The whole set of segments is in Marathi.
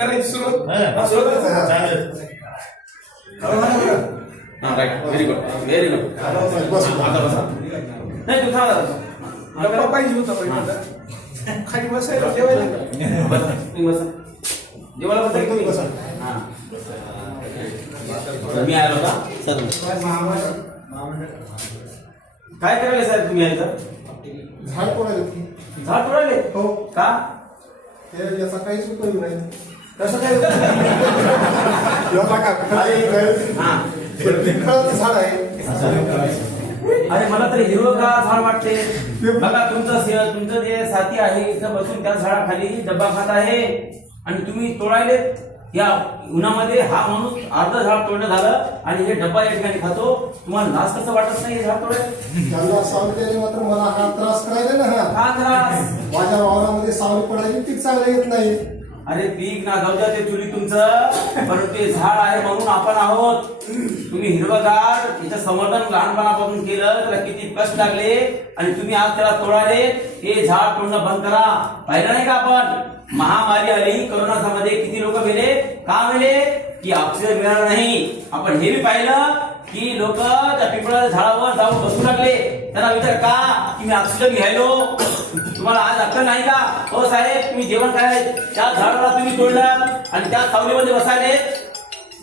करायची सुरुवात. Right, very good, very good. आता बसा. नाही तू थांबा. डब्बा पाहिजे होता पहिल्यांदा. खाली बसायला जेवायला. बसा, तुम्ही बसा. जेवायला बसा की तुम्ही बसा. हां. मी आलो का सर? काय करायला साहेब तुम्ही यायचं? झाड तोडायला. झाड तोडायले? हो. का? ते सकाळीच उपयोग नाही. कसं काय? हां. फळाचं झाड आहे. अरे मला तरी हिरवगार झाड वाटते. बघा तुमचं जे साथी आहे इथं बसून त्या झाडाखाली डब्बा खात आहे आणि तुम्ही तोडायले. या उन्हामध्ये हा माणूस अर्ध झाड तोडणं झालं आणि हे डब्बा या ठिकाणी खातो. तुम्हाला लाज कसं वाटत नाही हे झाड तोडायला? त्यांना सावली केली मात्र मला हा त्रास करायला ना. का त्रास? माझ्या वावरामध्ये सावली पडायची पीक चांगलं येत नाही. अरे पीक ना जाऊ द्या, ते चुली तुमचं, पण ते झाड आहे म्हणून आपण आहोत. तुम्ही हिरवगार याचं संवर्धन लहानपणापासून केलं, त्याला किती कष्ट लागले आणि तुम्ही आज त्याला तोडाले. हे झाड तोडणं बंद करा. पाहिलं नाही का आपण महामारी आली कोरोनामध्ये किती लोक गेले? का गेले? की ऑक्सिजन मिळाला नाही. आपण हे बी पाहिलं की लोक त्या पिंपळाच्या झाडावर जाऊन बसू लागले. त्यांना विचार का की मी ऑक्सिजन घ्यायलो? तुम्हाला आज अक्कल नाही का? हो साहेब, तुम्ही जेवण करायला त्या झाडाला तुम्ही तोडलं आणि त्या सावलीमध्ये बसायले.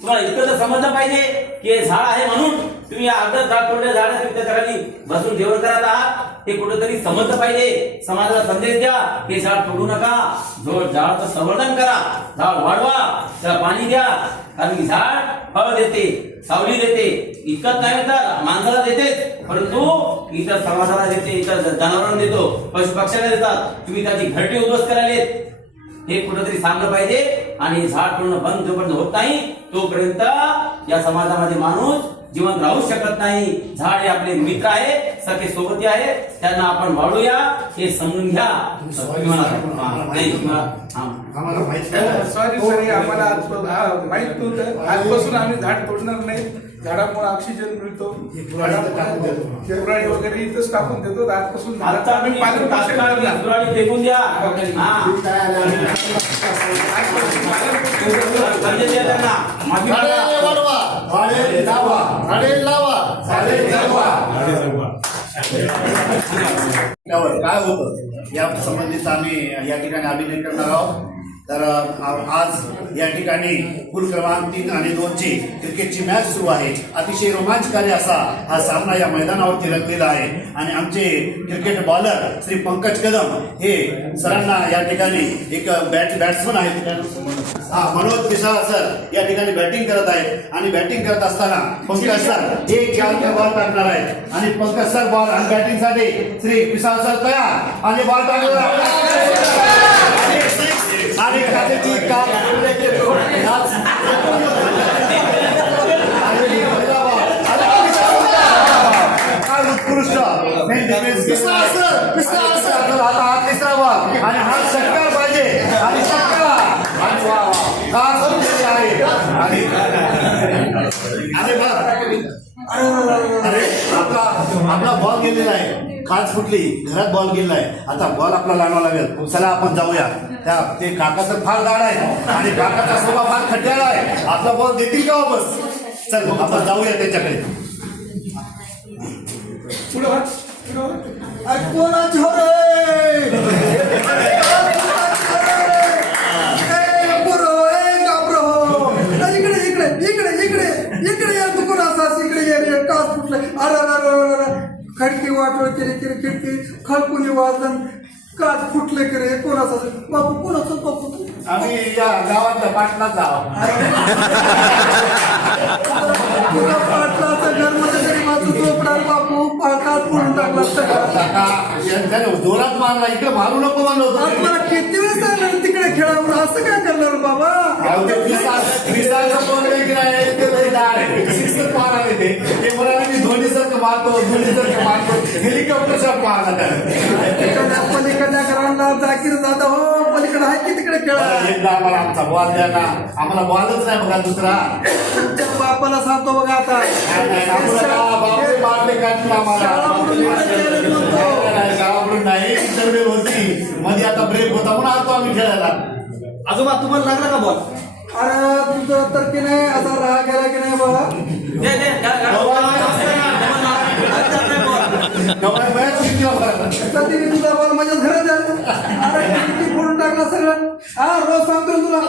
तुम्हाला इतकं तर समजलं पाहिजे की हे झाड आहे म्हणून तुम्ही अर्ध झाड तोडलं, झाड त्याच्या खाली बसून जेवण करत आहात. हे कुठेतरी समजलं पाहिजे. समाजाला संदेश द्या की झाड तोडू नका, झाडाचं संवर्धन करा, झाड वाढवा, त्याला पाणी द्या. कारण की झाड फळ देते, सावली देते, इतकंच नाही तर माणसाला देते, परंतु इतर समाजाला देते, इतर जनावरांना देतो, पशु पक्ष्याला देतात. तुम्ही त्याची घरटी उद्ध्वस्त करायले, हे कुठेतरी सांगलं पाहिजे. आणि झाड तोडणं बंद जोपर्यंत होत नाही तोपर्यंत या समाजामध्ये माणूस जिवंत राहू शकत नाही. झाड हे आपले मित्र आहे, सखे सोबती आहे, त्यांना आपण वाढूया हे समजून घ्या. सॉरी, सॉरी, आम्हाला माहित नव्हतं. आजपासून आम्ही झाड तोडणार नाही. झाडामुळे ऑक्सिजन मिळतो. पुराणी वगैरे इथंच टाकून देतो. आजपासून आम्ही पालन फेकून द्या. काय होतं या संबंधित आम्ही या ठिकाणी अभिनय करणार आहोत. तर आज या ठिकाणी पूल क्रमांक 3 आणि 2 ची क्रिकेटची मॅच सुरू आहे. अतिशय रोमांचकारी असा हा सामना या मैदानावरती रंगलेला आहे आणि आमचे क्रिकेट बॉलर श्री पंकज कदम हे सरांना या ठिकाणी एक बॅट्समन आहेत मनोज पिसाळ सर या ठिकाणी बॅटिंग करत आहेत आणि बॅटिंग करत असताना पंकज सर एक बॉल टाकणार आहेत आणि पंकज सर बॉल आणि बॅटिंग साठी श्री पिसाळ सर तयार आणि बॉल टाकणार आणि खात्याची उत्कृष्ट आता हा तिसरा बॉल आणि हा षटकार पाहिजे आणि अरे आपला बॉल गेलेला आहे. खास फुटली, घरात बॉल गेलेला आहे. आता बॉल आपला आणावा लागेल. चला आपण जाऊया. ते काकाचं फार दाड आहे आणि काकाचा स्वभाव फार खट्याळ आहे. आपला बॉल देतील का वापस? चल आपण जाऊया त्याच्याकडे. खडकी वाटोळ केली खिडकी खडकुली वाजन काच फुटले करे. कोणाचं बापू? कोणाचं बापू? आम्ही या गावातल्या पाटलाचा पाटलाचा जन्माच्या तरी माझं झोपडार बापू पाटात फोडून टाकला. जोरात मारला. इकडे मारू नको म्हणलं होतं. मला किती वेळ सांगणार तिकडे खेळावं? असं काय करणार बाबा? धोनीसारखं मारतो हेलिकॉप्टर शॉट मारला. पलीकडल्या घरांना जाकीर जाता हो पलीकडे आहे की तिकडे खेळा. आम्हाला आमचा बॉल द्या ना. आम्हाला बॉलच नाही बघा दुसरा. तुमच्या बापाला सांगतो बघा आता. मारले काढतील आम्हाला गावाकडून नाही. इंटरव्ह्यू होती मध्ये आता ब्रेक होता म्हणून आलो आम्ही खेळायला. आजोबा तुम्हाला लागला का बॉल? अरे तुझं तर की नाही असा राग गेला की नाही बाबा कधी मी तुझा बॉल माझ्या घरात आला. अरे किती फोडून टाकला सगळं. हा रोज सांगतो ना तुला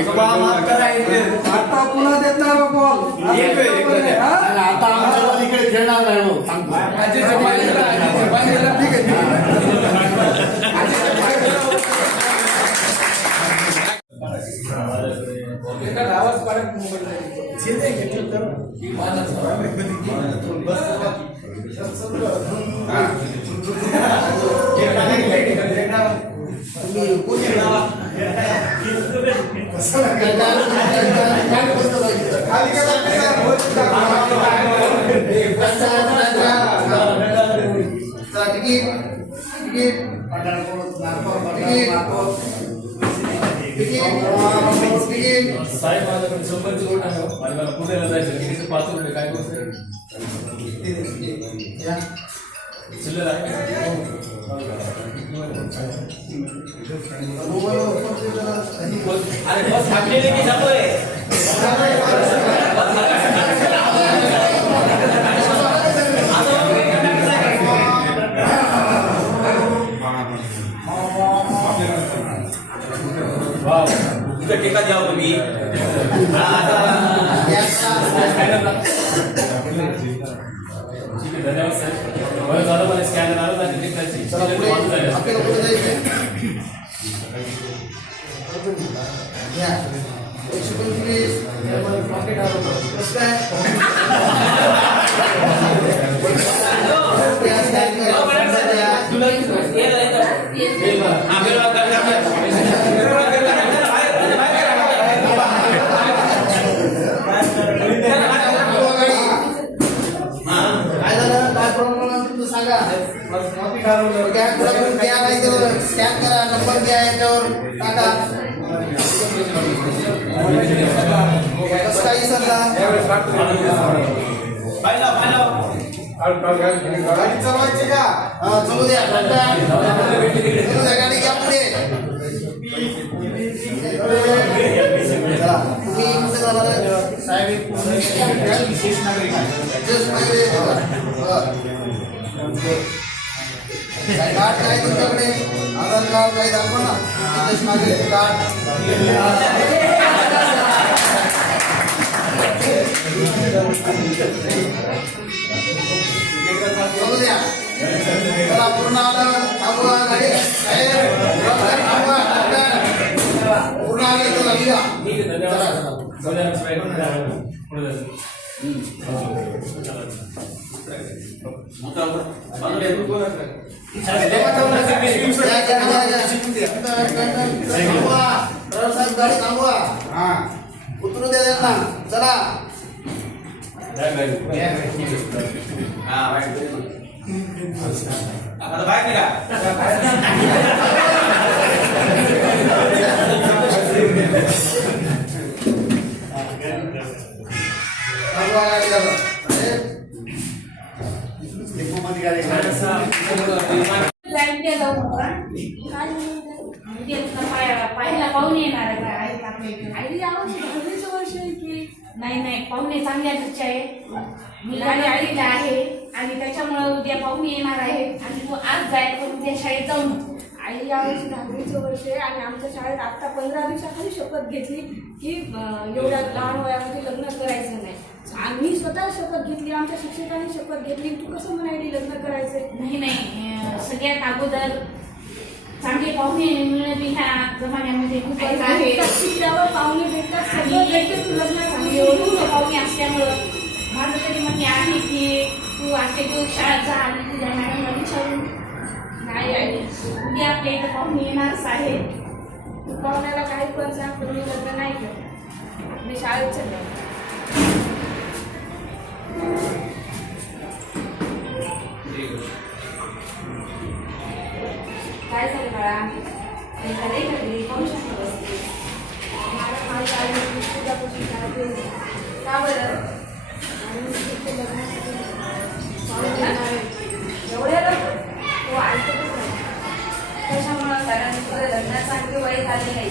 आजोबा माफ करा इथे. आता पुन्हा देत नाही बा बॉल. आता आमच्या बॉल इकडे खेळणार नाही हो. सांगतो. आजीच्या बाजूला, आजीच्या बाजूला. ठीक आहे, ठीक आहे. एका गावात पाण्यात मोबाईल जे नाही घेतलं तर की माझा साहेब माझ्याकडे 100ची नोट आहे आणि मला पुण्याला जायचं किती 5 रुपये काय करतो चिल्लर आहे अरे बस थांबलेली की जातोय इथं टेका द्यावं तुम्ही ठीक आहे धन्यवाद साहेब बरं झालं मला स्कॅनर आलं आणि टेकाची स्कॅन करा नंबर द्या याच्यावर टाका कसं काही सरला गाडी चालवायची का चलू द्या चलू द्या गाडी घ्या पुढे चला तुम्ही कुठे जाणार साहेब विशेष नागरिक कार्ड काय तुमच्याकडे आधार कार्ड काही दाखवा ना विशेष नागरिक कार्ड चलू द्या चला पूर्ण आलं थांबवा गाडी थांबवा पूर्ण आलं चला लिहा ठीक आहे धन्यवाद पुढे गाडी थांबवा उतरू द्या त्यांना चला आता बाहेर निघा थांबवा गाडी झालं पाहिला पाहुणे येणार आहे वर्ष नाही पाहुणे चांगल्या घरचे आहे मुलाने आलेला आहे आणि त्याच्यामुळे उद्या पाहुणे येणार आहे आणि तो आज जाईल पण उद्या शाळेत जाऊन आई यावर्षी 10वीचं वर्ष आहे आणि आमच्या शाळेत आता 15 दिवसाखाली शपथ घेतली की एवढ्या लहान वयामध्ये लग्न करायचं नाही. आम्ही स्वतः शपथ घेतली आमच्या शिक्षकांनी शपथ घेतली तू कसं म्हणायली लग्न करायचं नाही सगळ्यात अगोदर चांगले पाहुणे मिळणं बी ह्या जमान्यामध्ये खूप आहे शिकल्यावर पाहुणे भेटतात सगळं भेटते तू लग्न एवढं पाहुणे असल्यामुळं माझं तरी म्हणणे आहे की तू आजचे दिवस शाळेत जा आणि तुझ्या मॅडमला विचारून नाही आहे उद्या आपल्या इथं पाहुणे येणारच आहे तू पाहुण्याला काही पण सांग पण मी लग्न नाही केलं मी शाळेत चालले काय झालं बाळा घरी घरी पाहू शकतो बसते माझ्या आई तुझ्यापासून शाळेत गेली का बरं आणि तिथे लग्नासाठी पाहुणे येणार आहे. एवढ्या तो ऐकतच नाही त्याच्यामुळं कारण तुझं लग्नाचं आणखी वय झाले नाही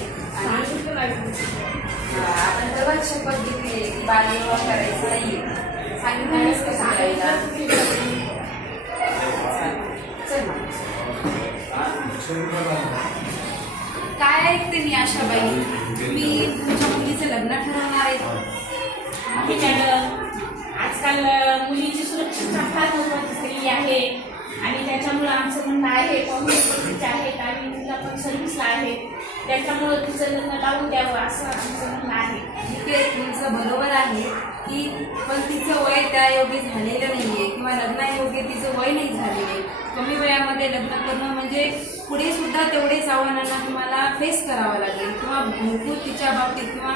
आपण तेव्हाच शपथ घेतली की बालविवाह करायचा नाहीये. सांगितलं कसं करायला. चल मग. काय ऐकते मी आशाबाई, मी तुमच्या मुलीचं लग्न ठरवणार आहे. आहे मॅडम, आजकाल मुलीची सुरक्षितता फार महत्वाची झालेली आहे आणि त्याच्यामुळं आमचं म्हणणं आहे काँग्रेस आहेत आणि मुलीला पण सर्व्हिसला आहे, त्याच्यामुळं तिचं लग्न लावून द्यावं असं आमचं म्हणणं आहे. ते तुमचं बरोबर आहे की पण तिचं वय त्यायोगे झालेलं नाहीये किंवा लग्नायोगे तिचं वय नाही झालेलं. कमी वयामध्ये लग्न करणं म्हणजे पुढे सुद्धा तेवढेच आव्हानांना तुम्हाला फेस करावं लागेल किंवा भरपूर तिच्या बाबतीत किंवा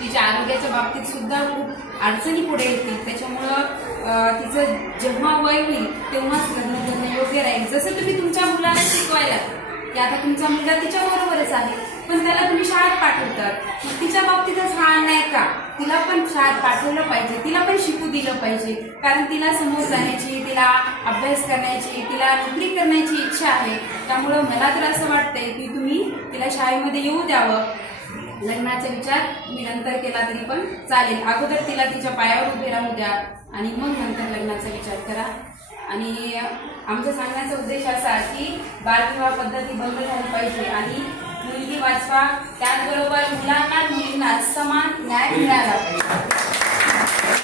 तिच्या आरोग्याच्या बाबतीत सुद्धा खूप अडचणी पुढे येतील. त्याच्यामुळं तिचं जेव्हा वय होईल तेव्हाच लग्न करणं योग्य राहील. जसं तुम्ही तुमच्या मुलाला शिकवायला की आता तुमचा मुलगा तिच्याबरोबरच आहे पण त्याला तुम्ही शाळेत पाठवतात, मग तिच्या बाबतीतच हा नाही का, तिला पण शाळेत पाठवलं पाहिजे, तिला पण शिकू दिलं पाहिजे. कारण तिला समोर जाण्याची, तिला अभ्यास करण्याची, तिला नोकरी करण्याची इच्छा आहे. त्यामुळं मला तर असं वाटतंय की तुम्ही तिला शाळेमध्ये येऊ द्यावं. लग्नाचा विचार तुम्ही नंतर केला तरी पण चालेल. अगोदर तिला तिच्या पायावर उभे राहू द्या आणि मग नंतर लग्नाचा विचार करा. आणि आमचा सांगण्याचा उद्देश असा की बालविवाह पद्धती बंद झाली पाहिजे आणि मुलगी वाचवा, त्याचबरोबर मुलांना मुलींना समान न्याय मिळाला पाहिजे.